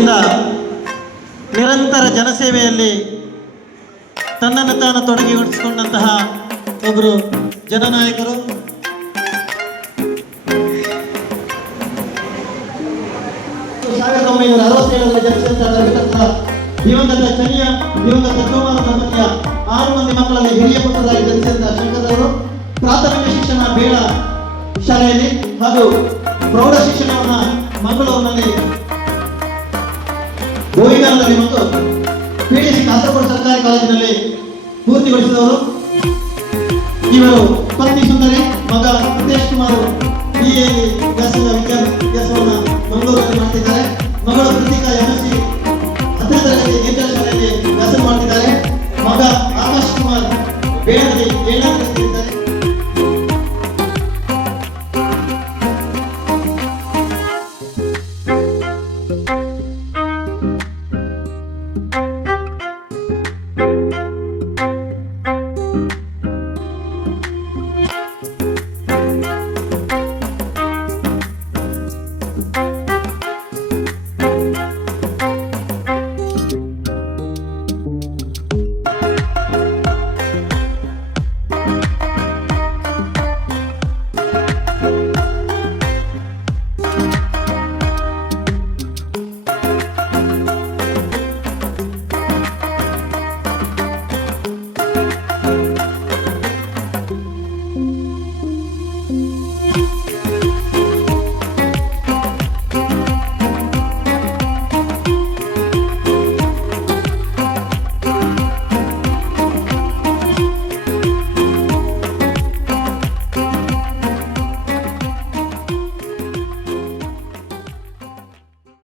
ಇಂದ ನಿರಂತರ ಜನಸೇವೆಯಲ್ಲಿ ತನ್ನನ್ನು ತಾನು ತೊಡಗಿಸಿಕೊಂಡಂತಹ ಒಬ್ಬರು ಜನನಾಯಕರು. 1967ರಲ್ಲಿ ಜನಿಸಿದಂತಹ ದಿವಂಗತ ಚನಿಯ ದಿವಂಗತ ಸೋಮವಾರ ದಂಪತಿಯ 6 ಮಂದಿ ಮಕ್ಕಳಲ್ಲಿ ಹಿರಿಯ ಪುತ್ರರಾಗಿ ಜನಿಸಿದ ಶಂಕರವರು ಪ್ರಾಥಮಿಕ ಶಿಕ್ಷಣ ಬೇಡ ಶಾಲೆಯಲ್ಲಿ ಹಾಗೂ ಪ್ರೌಢ ಶಿಕ್ಷಣವನ್ನು ಮಂಗಳೂರಿನಲ್ಲಿ ಬೋಯಿಗಾಲದಲ್ಲಿ ಮತ್ತು PDC ಕಾಸರಗೋಡು ಸರ್ಕಾರಿ ಕಾಲೇಜಿನಲ್ಲಿ ಪೂರ್ತಿಗೊಳಿಸಿದವರು. ಇವರು ಪತ್ನಿ ಸುಂದರಿ, ಮಗ ಹಿತೇಶ್ ಕುಮಾರ್ BA ವ್ಯಾಸಂಗ ವಿದ್ಯಾಭ್ಯಾಸವನ್ನು ಮಂಗಳೂರಿನಲ್ಲಿ ಮಾಡ್ತಿದ್ದಾರೆ.